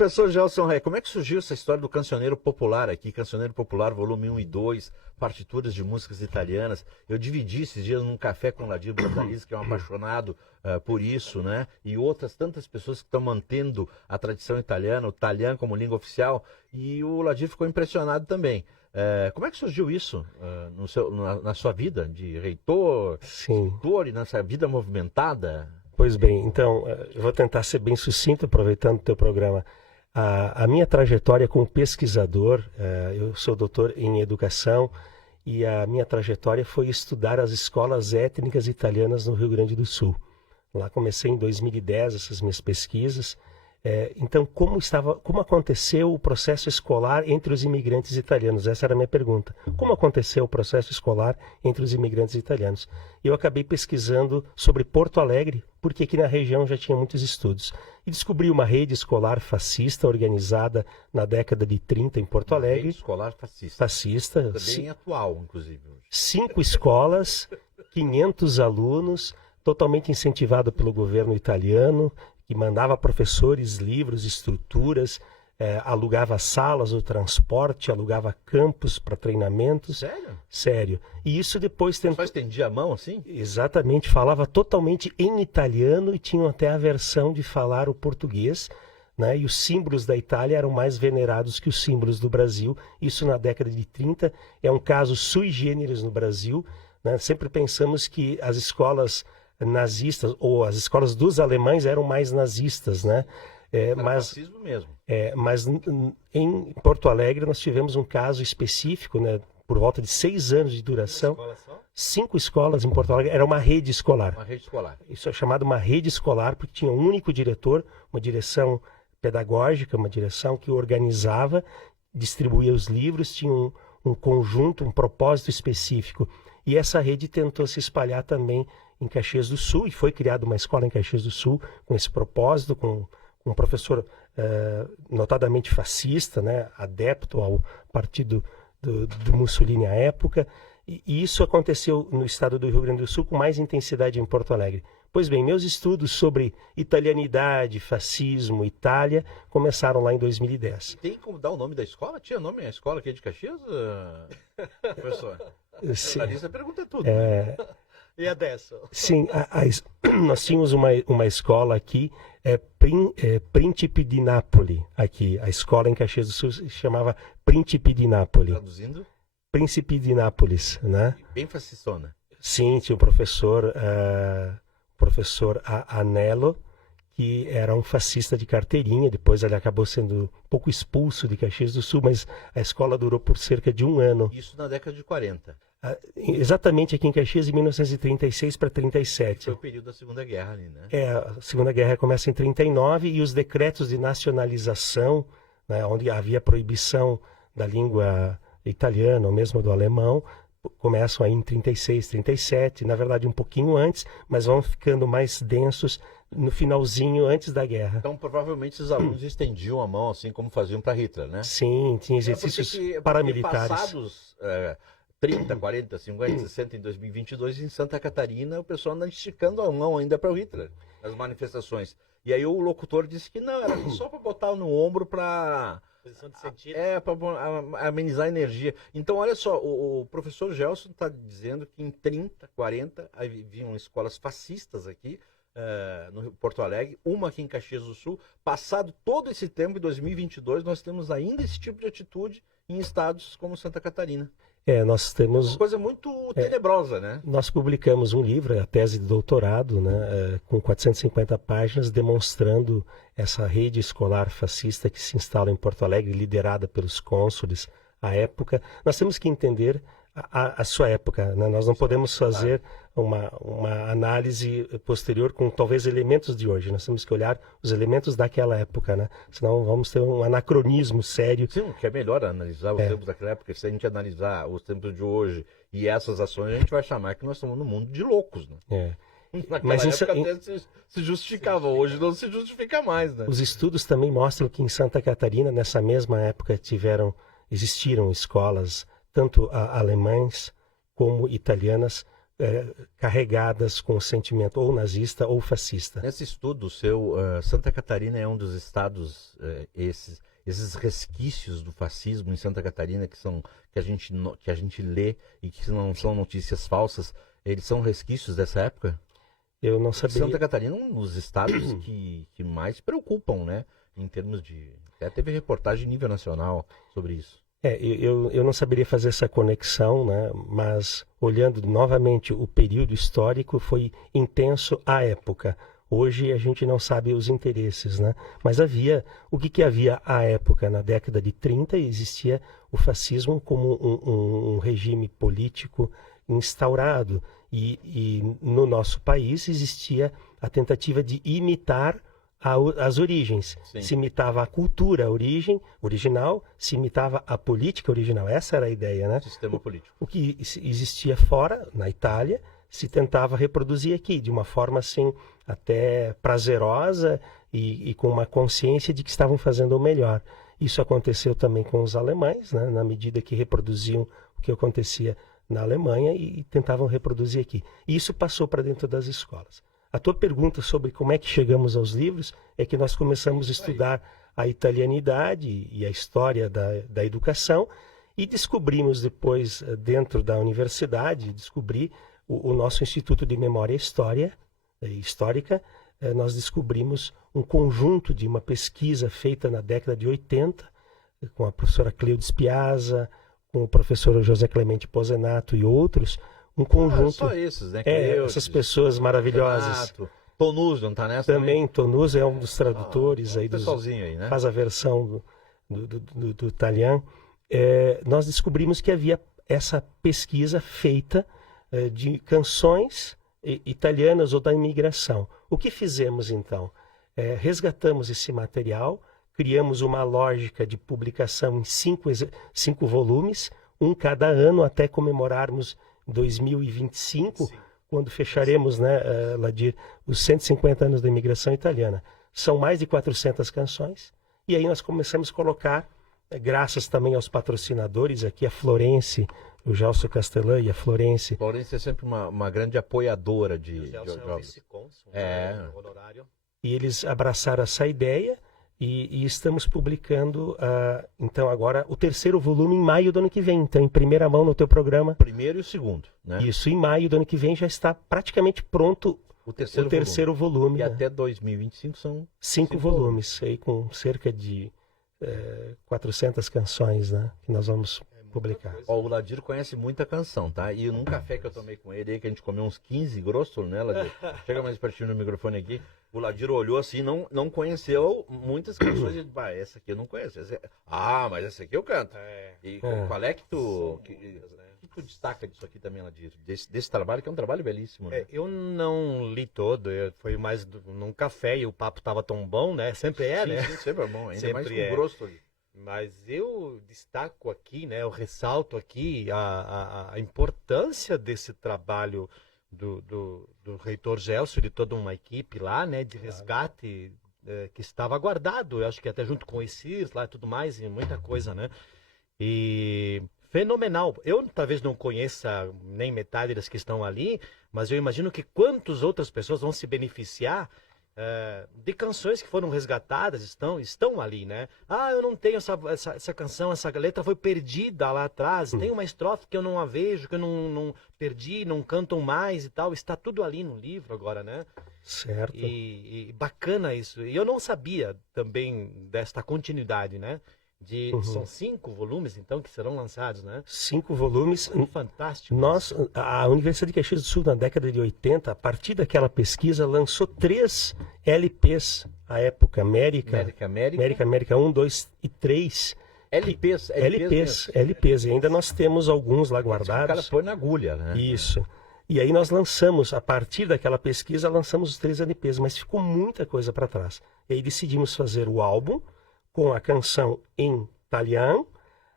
Professor Gelson Rey, como é que surgiu essa história do Cancioneiro Popular aqui? Cancioneiro Popular, volume 1 e 2, partituras de músicas italianas. Eu dividi esses dias num café com o Ladir Brandalize, que é um apaixonado por isso, né? E outras tantas pessoas que estão mantendo a tradição italiana, o italiano como língua oficial. E o Ladir ficou impressionado também. Como é que surgiu isso na sua vida de reitor, escritor e nessa vida movimentada? Pois bem, então, eu vou tentar ser bem sucinto, aproveitando o teu programa. A minha trajetória como pesquisador, eu sou doutor em educação, e a minha trajetória foi estudar as escolas étnicas italianas no Rio Grande do Sul. Lá comecei em 2010 essas minhas pesquisas. Então, como aconteceu o processo escolar entre os imigrantes italianos? Essa era a minha pergunta. Como aconteceu o processo escolar entre os imigrantes italianos? Eu acabei pesquisando sobre Porto Alegre, porque aqui na região já tinha muitos estudos. E descobri uma rede escolar fascista organizada na década de 30 em Porto Alegre. Rede escolar fascista. Fascista. Também atual, inclusive. 5 escolas, 500 alunos, totalmente incentivado pelo governo italiano, que mandava professores, livros, estruturas, alugava salas, o transporte, alugava campos para treinamentos. Sério? Sério. E isso depois tentou... Só estendia a mão assim? Exatamente, falava totalmente em italiano e tinham até a versão de falar o português, né? E os símbolos da Itália eram mais venerados que os símbolos do Brasil. Isso na década de 30 é um caso sui generis no Brasil, né? Sempre pensamos que as escolas nazistas, ou as escolas dos alemães eram mais nazistas, né? Mas fascismo mesmo. Mas em Porto Alegre nós tivemos um caso específico, né? Por volta de 6 anos de duração. 5 escolas em Porto Alegre, era uma rede escolar. Uma rede escolar. Isso é chamado uma rede escolar, porque tinha um único diretor, uma direção pedagógica, uma direção que organizava, distribuía os livros, tinha um conjunto, um propósito específico. E essa rede tentou se espalhar também em Caxias do Sul, e foi criada uma escola em Caxias do Sul com esse propósito, com um professor notadamente fascista, né, adepto ao partido do Mussolini à época, e isso aconteceu no estado do Rio Grande do Sul com mais intensidade em Porto Alegre. Pois bem, meus estudos sobre italianidade, fascismo, Itália, começaram lá em 2010. Tem como dar o nome da escola? Tinha nome na escola aqui de Caxias, professor? Sim. A Larissa pergunta tudo. E a dessa? Sim, nós tínhamos uma escola aqui, Príncipe di Napoli, aqui. A escola em Caxias do Sul se chamava Príncipe di Napoli. Traduzindo? Príncipe de Nápoles, né? Bem fascistona. Sim, tinha o professor Anello, que era um fascista de carteirinha. Depois ele acabou sendo um pouco expulso de Caxias do Sul, mas a escola durou por cerca de 1 ano. Isso na década de 40. Exatamente aqui em Caxias, de 1936 para 37. Foi o período da Segunda Guerra ali, né? A Segunda Guerra começa em 39 e os decretos de nacionalização, né, onde havia proibição da língua italiana ou mesmo do alemão, começam aí em 36, 37, na verdade um pouquinho antes, mas vão ficando mais densos no finalzinho, antes da guerra. Então, provavelmente, os alunos estendiam a mão, assim como faziam para Hitler, né? Sim, tinha exercícios paramilitares. Passados 30, 40, 50, 60 em 2022, em Santa Catarina, o pessoal anda esticando a mão ainda para o Hitler, nas manifestações. E aí o locutor disse que não, era só para botar no ombro para... Posição de sentido. Para amenizar a energia. Então, olha só, o professor Gelson está dizendo que em 30, 40, haviam escolas fascistas aqui, no Porto Alegre, uma aqui em Caxias do Sul. Passado todo esse tempo, em 2022, nós temos ainda esse tipo de atitude em estados como Santa Catarina. Nós temos... Uma coisa muito tenebrosa, né? Nós publicamos um livro, a tese de doutorado, né, com 450 páginas, demonstrando essa rede escolar fascista que se instala em Porto Alegre, liderada pelos cônsules à época. Nós temos que entender a sua época, né? Nós não podemos fazer uma análise posterior com talvez elementos de hoje. Nós temos que olhar os elementos daquela época, né? Senão vamos ter um anacronismo sério. Sim, que é melhor analisar os tempos daquela época. Se a gente analisar os tempos de hoje e essas ações, a gente vai chamar que nós estamos num mundo de loucos, né? Naquela época até se justificava, hoje não se justifica mais, né? Os estudos também mostram que em Santa Catarina, nessa mesma época, existiram escolas, tanto alemãs como italianas, carregadas com o sentimento ou nazista ou fascista. Nesse estudo seu, Santa Catarina é um dos estados, esses resquícios do fascismo em Santa Catarina que a gente lê e que não são notícias falsas, eles são resquícios dessa época? Eu não sabia. Santa Catarina é um dos estados que mais preocupam, né? Em termos de... Até teve reportagem nível nacional sobre isso. Eu não saberia fazer essa conexão, né? Mas olhando novamente o período histórico, foi intenso à época. Hoje a gente não sabe os interesses, né? Mas havia, o que havia à época? Na década de 30 existia o fascismo como um regime político instaurado. E no nosso país existia a tentativa de imitar as origens. Sim. Se imitava a cultura original, se imitava a política original. Essa era a ideia, né? Sistema político. O que existia fora, na Itália, se tentava reproduzir aqui, de uma forma assim, até prazerosa e com uma consciência de que estavam fazendo o melhor. Isso aconteceu também com os alemães, né? Na medida que reproduziam o que acontecia na Alemanha e tentavam reproduzir aqui. E isso passou para dentro das escolas. A tua pergunta sobre como é que chegamos aos livros é que nós começamos a estudar a italianidade e a história da educação e descobrimos depois, dentro da universidade, o nosso Instituto de Memória Histórica, nós descobrimos um conjunto de uma pesquisa feita na década de 80, com a professora Cleudes Piazza, com o professor José Clemente Pozenato e outros, um conjunto... só esses, né? Essas pessoas maravilhosas. Tonuzzo não está nessa? Também Tonuzzo é um dos tradutores aí, pessoalzinho aí, né? Faz a versão do italiano. Nós descobrimos que havia essa pesquisa feita de canções italianas ou da imigração. O que fizemos então? Resgatamos esse material, criamos uma lógica de publicação em 5 volumes, um cada ano, até comemorarmos 2025, sim, quando fecharemos, né, Ladir, os 150 anos da imigração italiana. São mais de 400 canções, e aí nós começamos a colocar, graças também aos patrocinadores aqui, a Florence, o Gelson Castellan e a Florence. Florence é sempre uma grande apoiadora de... O Gelson é o vice-cônsul, honorário. E eles abraçaram essa ideia, e estamos publicando, então, agora, o 3º volume em maio do ano que vem. Então, em primeira mão no teu programa. O primeiro e o segundo, né? Isso, em maio do ano que vem já está praticamente pronto o terceiro volume. E né? até 2025 são 5 volumes, aí com cerca de 400 canções, né? Que nós vamos publicar. O Ladir conhece muita canção, tá? E num café que eu tomei com ele aí, que a gente comeu uns 15 grossos, né, Ladir? Chega mais pertinho no microfone aqui. O Ladir olhou assim, não conheceu muitas canções. Ele disse, essa aqui eu não conheço. Mas essa aqui eu canto. E qual é que tu... O que tu destaca disso aqui também, Ladir? Desse trabalho, que é um trabalho belíssimo, né? Eu não li todo, foi mais num café e o papo tava tão bom, né? Sempre é, sim, né? Sim, sempre é bom, ainda sempre mais com o grosso ali. Mas eu destaco aqui, né? Eu ressalto aqui a importância desse trabalho do reitor Gelson e de toda uma equipe lá, né? De resgate que estava guardado, eu acho que até junto com o ICIS lá e tudo mais, e muita coisa, né? E... fenomenal. Eu talvez não conheça nem metade das que estão ali, mas eu imagino que quantas outras pessoas vão se beneficiar de canções que foram resgatadas, estão ali, né? Eu não tenho essa canção, essa letra foi perdida lá atrás, tem uma estrofe que eu não a vejo, que eu não perdi, não cantam mais e tal, está tudo ali no livro agora, né? Certo. E bacana isso. E eu não sabia também desta continuidade, né? São 5 volumes, então, que serão lançados, né? 5 volumes. Fantástico. A Universidade de Caxias do Sul, na década de 80, a partir daquela pesquisa, lançou 3 LPs à época. América 1, 2 e 3. LPs. E ainda nós temos alguns lá guardados. O cara põe na agulha, né? Isso. E aí nós lançamos, a partir daquela pesquisa, lançamos os 3 LPs, mas ficou muita coisa para trás. E aí decidimos fazer o álbum, com a canção em italiano,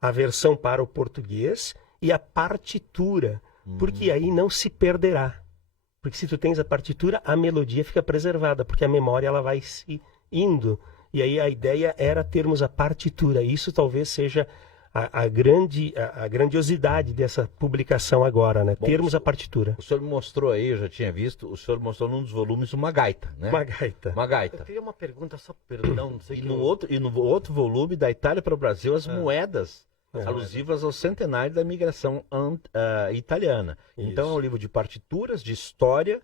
a versão para o português e a partitura, porque aí não se perderá. Porque se tu tens a partitura, a melodia fica preservada, porque a memória ela vai se indo. E aí a ideia era termos a partitura. Isso talvez seja a grandiosidade dessa publicação agora, né? Bom, Termos a partitura. O senhor me mostrou aí, eu já tinha visto, o senhor mostrou num dos volumes uma gaita, né? Uma gaita. Uma Eu gaita. teria uma pergunta, só perdão, não sei E que no outro volume, da Itália para o Brasil, as moedas É. alusivas ao centenário da migração italiana. Então é um livro de partituras, de história,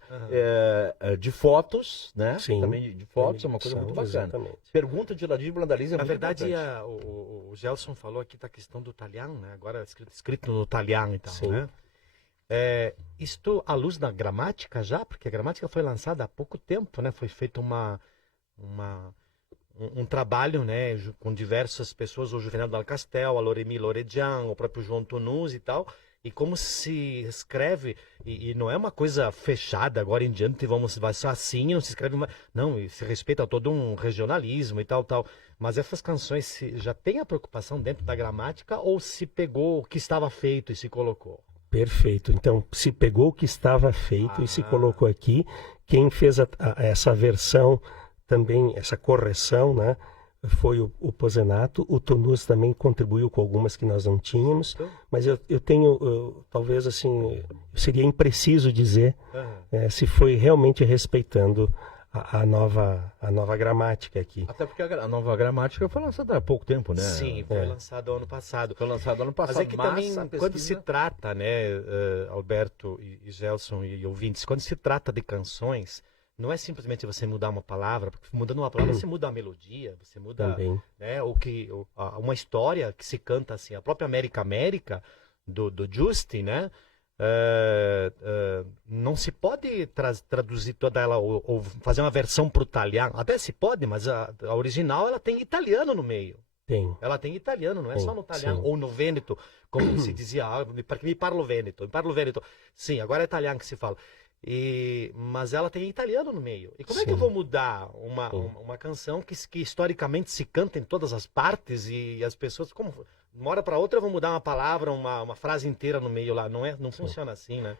de fotos, né? Sim. Também de fotos, é uma coisa muito bacana. Exatamente. Pergunta de Ladir Brandalize é Na muito verdade, importante. o Gelson falou aqui da questão do italiano, né? Agora escrito no italiano e tal, Sim. né? Isto à luz da gramática já, porque a gramática foi lançada há pouco tempo, né? Foi feito um trabalho, né, com diversas pessoas, o Juvenal Dal Castel, a Loremi Loregian, o próprio João Tunus e tal, e como se escreve, e não é uma coisa fechada, agora em diante vai ser assim, não se escreve mais, não, e se respeita todo um regionalismo e tal, mas essas canções já tem a preocupação dentro da gramática ou se pegou o que estava feito e se colocou? Perfeito. Então, se pegou o que estava feito e se colocou aqui, quem fez essa versão também, essa correção, né, foi o Pozenato. O Tunus também contribuiu com algumas que nós não tínhamos, mas eu tenho, talvez assim, seria impreciso dizer se foi realmente respeitando a nova gramática aqui. Até porque a nova gramática foi lançada há pouco tempo, né? Sim, foi lançado ano passado. Foi lançado ano passado. Mas é que também, a pesquisa... quando se trata, né, Alberto e Gelson e ouvintes, quando se trata de canções, não é simplesmente você mudar uma palavra, porque mudando uma palavra você muda a melodia, você muda, Também. né, uma história que se canta assim. A própria América do Giusti, né? Não se pode traduzir toda ela ou fazer uma versão para o italiano. Até se pode, mas a original ela tem italiano no meio. Tem. Ela tem italiano, não é Sim, só no italiano sim. ou no vêneto, como se dizia, porque me parlo vêneto. Sim, agora é italiano que se fala. Mas ela tem italiano no meio. E como é que eu Sim. vou mudar uma canção que historicamente se canta em todas as partes e as pessoas, como de uma hora para outra, eu vou mudar uma palavra, uma frase inteira no meio lá? Não funciona assim, né?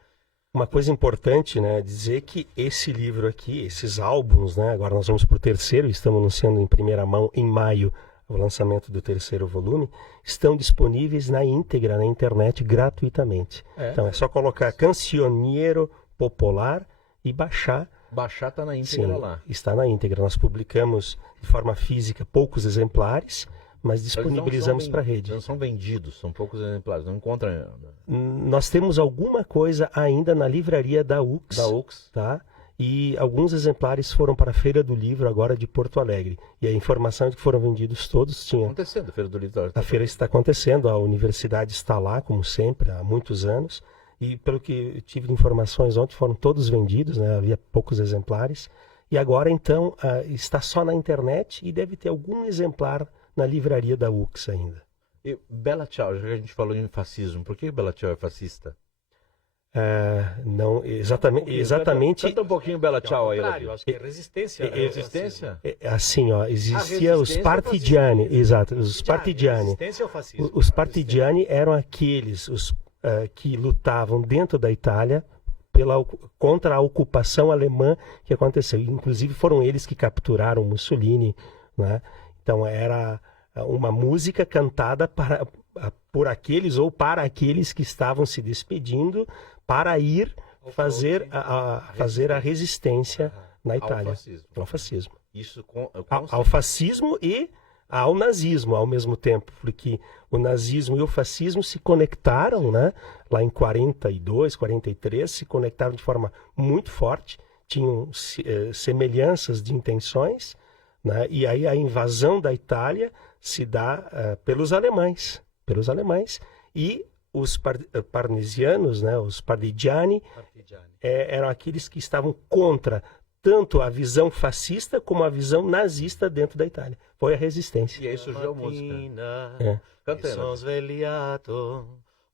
Uma coisa importante, né, dizer que esse livro aqui, esses álbuns, né, agora nós vamos para o terceiro, estamos anunciando em primeira mão em maio o lançamento do terceiro volume, estão disponíveis na íntegra na internet gratuitamente. Então é só colocar Cancioneiro Popular e baixar. Baixar está na íntegra Sim, lá. está na íntegra. Nós publicamos de forma física poucos exemplares, mas disponibilizamos para a rede. Não são vendidos, são poucos exemplares, não encontra. Nós temos alguma coisa ainda na livraria da UX. Da UX. Tá? E alguns exemplares foram para a Feira do Livro agora de Porto Alegre. E a informação de que foram vendidos todos tinha. Acontecendo, a Feira do Livro. A feira está acontecendo, a universidade está lá, como sempre, há muitos anos. E pelo que eu tive de informações ontem, foram todos vendidos, né? Havia poucos exemplares. E agora, então, está só na internet e deve ter algum exemplar na livraria da UX ainda. E Bella Ciao, já que a gente falou em fascismo, por que Bella Ciao é fascista? Não, exatamente. Canta um pouquinho Bella Ciao aí. Eu acho que é resistência. né? Resistência? Assim, ó, existia os resistência ao partigiani, fascismo. exato, os partigiani. Resistência ao fascismo. Os partigiani eram aqueles que lutavam dentro da Itália contra a ocupação alemã que aconteceu. Inclusive foram eles que capturaram Mussolini, né? Então era uma música cantada por aqueles ou para aqueles que estavam se despedindo para ir fazer a resistência na Itália. Ao fascismo. Isso Ao fascismo e ao nazismo ao mesmo tempo, porque o nazismo e o fascismo se conectaram, né? Lá em 42, 43, se conectaram de forma muito forte, tinham semelhanças de intenções, né? E aí a invasão da Itália se dá pelos alemães, e os parnesianos, né? Os partigiani, eram aqueles que estavam contra tanto a visão fascista como a visão nazista dentro da Itália. Foi a resistência. E aí surgiu a música. Mi sono svegliato,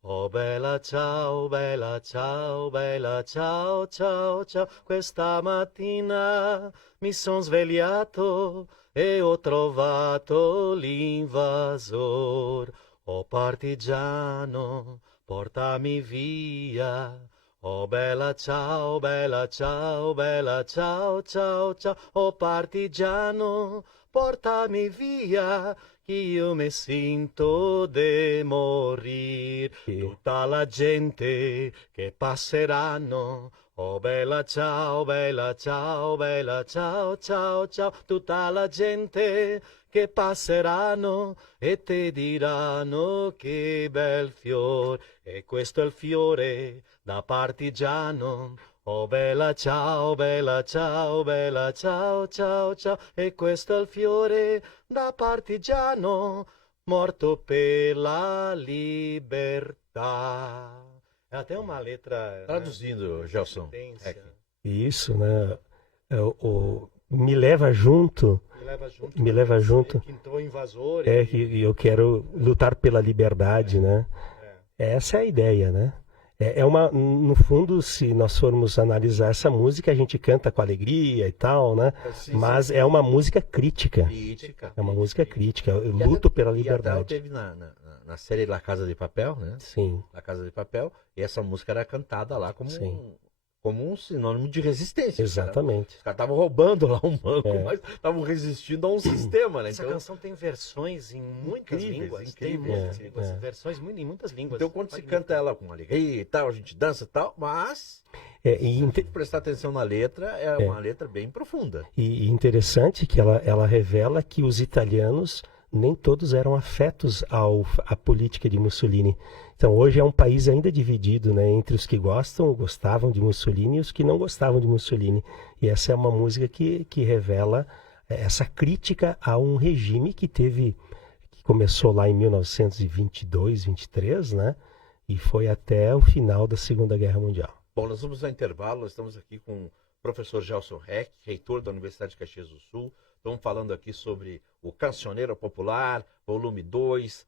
oh bella ciao, bella ciao, bella ciao, ciao, ciao. Questa mattina mi sono svegliato e ho trovato l'invasor. Oh partigiano, portami via. Oh bella ciao, bella ciao, bella ciao, ciao, ciao. Oh partigiano, portami via, que eu me sinto de morrer. Tutta la gente che passeranno. Oh bella ciao, bella ciao, bella ciao, ciao, ciao. Tutta la gente che passeranno e ti diranno che bel fiore. E questo è il fiore da partigiano. Oh bella ciao, bella ciao, bella ciao, ciao, ciao. E questo è il fiore da partigiano, morto per la libertà. É até uma letra... Traduzindo, Gelson. Isso, né? Me leva junto. Me leva junto. Quintou invasor. E eu quero lutar pela liberdade, né? Essa é a ideia, né? No fundo, se nós formos analisar essa música, a gente canta com alegria e tal, né? Sim, mas é uma música crítica. Crítica. É uma música crítica. Eu luto pela E até liberdade. teve na série La Casa de Papel, né? Sim. La Casa de Papel. E essa música era cantada lá como, Sim. como um sinônimo de resistência. Exatamente. Os caras estavam roubando lá um banco, É. mas estavam resistindo a um sistema, né? Essa Então, canção tem versões em muitas Incríveis, línguas. incríveis. Tem muitas É, línguas. é. Versões em muitas línguas. então quando se Magnífico. canta ela com alegria e tal, a gente dança e tal, mas E tem que prestar atenção na letra, é uma letra bem profunda. interessante que ela revela que os italianos nem todos eram afetos à política de Mussolini. Então hoje é um país ainda dividido, né, entre os que gostavam de Mussolini e os que não gostavam de Mussolini. E essa é uma música que revela essa crítica a um regime que começou lá em 1922, 23, né, e foi até o final da Segunda Guerra Mundial. Bom, nós vamos ao intervalo, nós estamos aqui com o professor Gelson Reck, reitor da Universidade de Caxias do Sul. Estamos falando aqui sobre o Cancioneiro Popular, volume 2,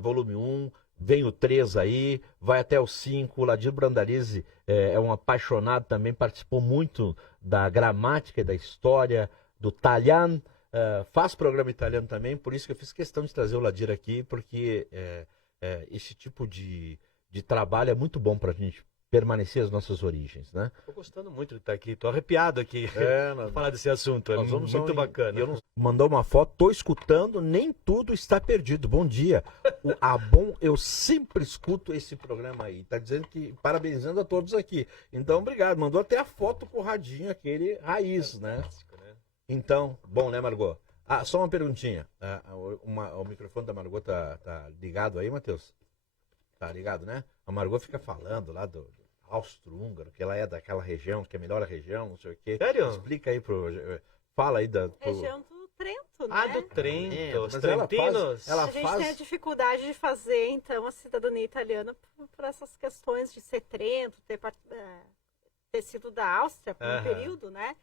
volume 1, vem o 3 aí, vai até o 5. O Ladir Brandalize é um apaixonado também, participou muito da gramática e da história do Talian, faz programa italiano também, por isso que eu fiz questão de trazer o Ladir aqui, porque esse tipo de trabalho é muito bom para a gente permanecer as nossas origens, né? Tô gostando muito de estar aqui. Tô arrepiado aqui. Nós Falar desse assunto. É nós vamos muito bacana. Mandou uma foto, tô escutando, nem tudo está perdido. Bom dia. O Abon, eu sempre escuto esse programa aí. Tá dizendo que, parabenizando a todos aqui. Então, obrigado. Mandou até a foto com o radinho, aquele raiz, né? Então, bom, né, Margot? Ah, só uma perguntinha. O microfone da Margot tá ligado aí, Matheus? Tá ligado, né? A Margot fica falando lá do austro-húngaro, que ela é daquela região, que é a melhor região, não sei o quê. Sério? Explica aí fala aí Região do Trento, né? Ah, do Trento. Os mas ela trentinos. ela A gente faz- tem a dificuldade de fazer, então, a cidadania italiana por essas questões de ser Trento, ter sido da Áustria por um Aham. período, né?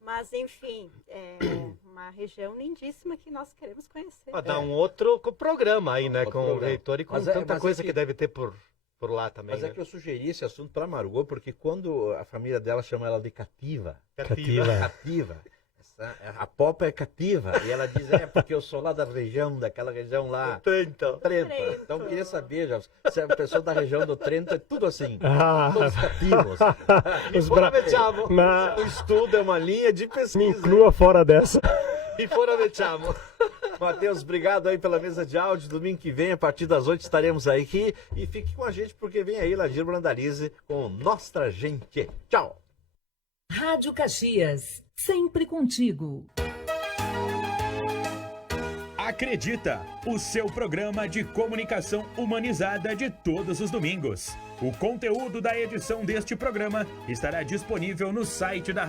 Mas, enfim, é uma região lindíssima que nós queremos conhecer. Ah, dá um outro programa aí, né? Outro Com o programa. reitor e com Mas tanta coisa é que deve ter por lá também. Mas é né? que eu sugeri esse assunto para Margot, porque quando a família dela chama ela de cativa, cativa, a Popa é cativa, e ela diz, porque eu sou lá daquela região lá, Trento. Trento. Trento. Então eu queria saber, já, se a pessoa da região do Trento é tudo assim, Ah, todos cativos. os Fora bra... Veciamo. Na... O estudo é uma linha de Me pesquisa. inclua fora dessa. E fora Veciamo. Matheus, obrigado aí pela mesa de áudio. Domingo que vem, a partir das 8, estaremos aí aqui. E fique com a gente, porque vem aí Ladir Brandalize com Nostra Gente. Tchau! Rádio Caxias, sempre contigo. Acredita, o seu programa de comunicação humanizada de todos os domingos. O conteúdo da edição deste programa estará disponível no site da